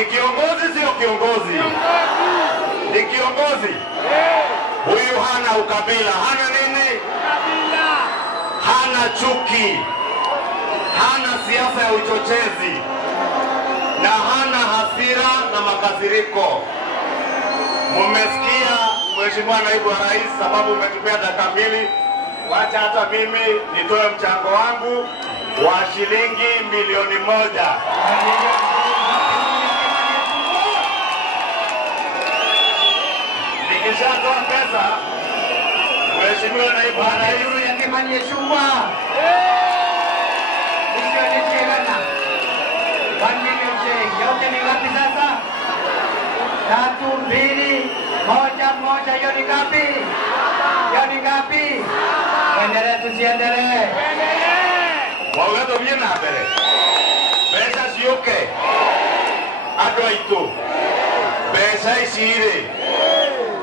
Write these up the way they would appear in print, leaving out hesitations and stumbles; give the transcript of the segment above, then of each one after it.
Ni kiongozi sio kiongozi? Ni kiongozi. Huyu hana ukabila, hana nini? Ukabila. Hana chuki, hana siasa ya uchochezi, na hana hasira na makasiriko. Mumesikia Mheshimiwa Naibu wa Rais, sababu umetupea dakika mbili, wacha hata mimi nitoe mchango wangu wa shilingi milioni 1. Nikishatoa pesa, Mheshimiwa Naibu wa Rais Chungwa. Nishanikana. 1 million shilling. Yote ni ngapi sasa? 3, 2, 1, hiyo ni ngapi? Hiyo ni ngapi? Endelee tusiendelee. Waweto bien abere. Pesa sioke. Adoito. Pesa isire.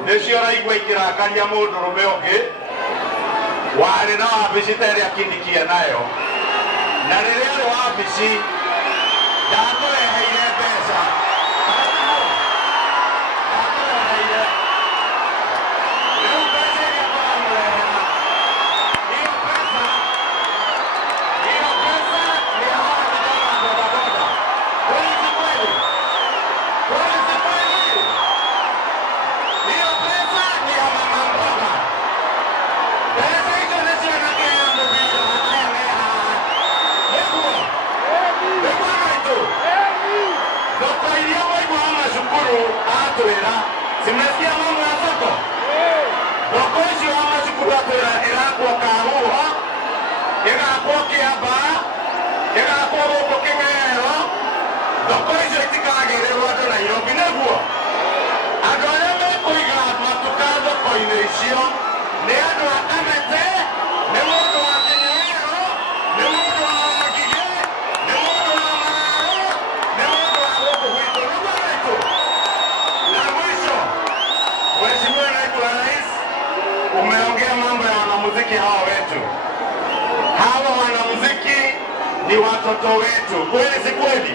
Nesiora igwekira kanya mundu rumeoke. Wale na wabici tere akindikia nayo. Na rĩrĩa wabici ndamũreheire mbeca. Ndamũreheire. Rĩu mbeca iria ndamũrehera. Hiyo pesa ni ya hawa vijana wa bodaboda. Kweli si kweli? Kweli si kweli? Hiyo pesa ni ya mama mboga. Pesa hizo ni zinagea mbili. Dokairia waibu hama shukuru atuira. Simesikia mambo ya soko? Dokoishi hama shukuru atuira irakwa kahua. Irakwa kiaba. Irakwa huko King'ero. Dokoishi itikagire watu Nairobi neguo. Andũ arĩa mekuiga matuka thoko-inĩ icio nĩ andũ a Kamete, nĩ mũndũ wa King'ero, nĩ mũndũ wa Magige, nĩ mũndũ wa Mararo, nĩ mũndũ wa gũkũ gwitũ. Nĩguo witũ. Na mwisho, Mheshimiwa Naibu wa Rais, umeongea mambo ya wanamuziki hawa wetu. Hawa wanamuziki ni watoto wetu. Kweli si kweli?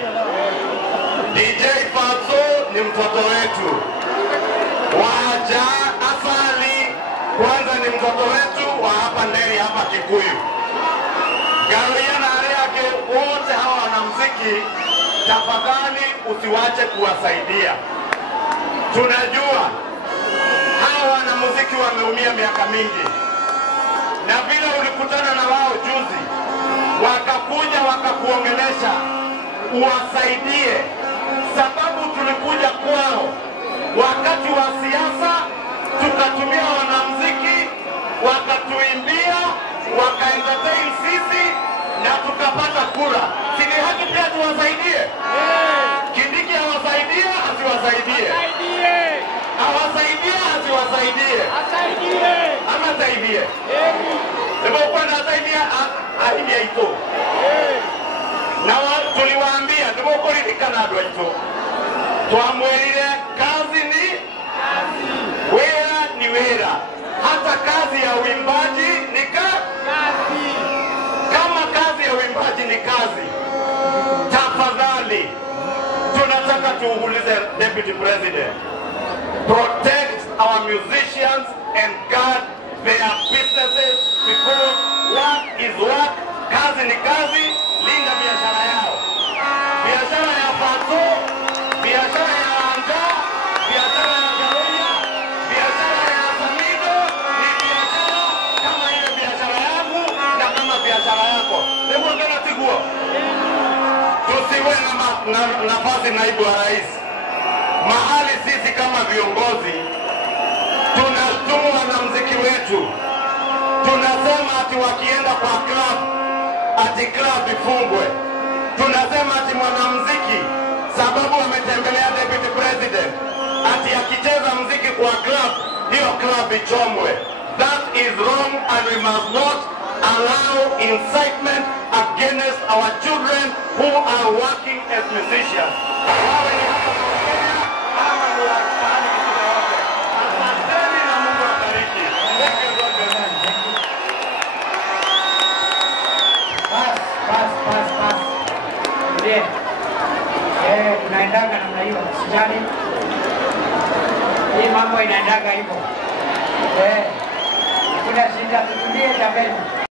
DJ Fatso ni mtoto wetu. Waja Asali kwanza ni mtoto wetu wa hapa Nderi, hapa Kikuyu. Garoya na are yake wote hawa wanamuziki, tafadhali usiwache kuwasaidia. Tunajua hawa wanamuziki wameumia miaka mingi, na vile ulikutana na wao juzi, wakakuja wakakuongelesha, uwasaidie, sababu tulikuja kwao wakati wa siasa, tukatumia wanamuziki, wakatuimbia, wakaentertain sisi na tukapata kura. Si ni haki pia tuwasaidie? Kindiki awasaidie, asiwasaidie? Awasaidie, asiwasaidie? Ama saidie? Nebo kwenda saidie, ahimia ito. Na tuliwaambia, nebo kuridhikana adwa ito. Tuamwelile kazi ni wera ni wera. Hata kazi ya uimbaji ni kazi. Kama kazi ya uimbaji ni kazi, tafadhali tunataka tuulize Deputy President, protect our musicians and guard their businesses, because work is work. Kazi ni kazi. Linda biashara yao. Biashara ya Fatso, biashara ya Anja, biashara ya Garoya, biashara ya Samido ni biashara kama ile biashara yangu na kama biashara yako. Hebu ngana tiguo. Tusiwe na nafasi Naibu wa Rais. Mahali sisi kama viongozi tunashtumu wanamuziki wetu. Tunasema ati wakienda kwa club, ati club ifungwe. Tunasema ati mwanamuziki sababu wametembelea Deputy President, ati akicheza muziki kwa club, hiyo club ichomwe. That is wrong, and we must not allow incitement against our children who are working as musicians. Wawe ni hapa kwa Kenya, ama ni wa pahali kingine yote. Asanteni na Mungu awabariki. Thank you God bless you. Pas. Ndiye. Tunaendanga namna hiyo. gani? Hii mambo inaendaga hivyo. Kuna shida, tutulie jameni.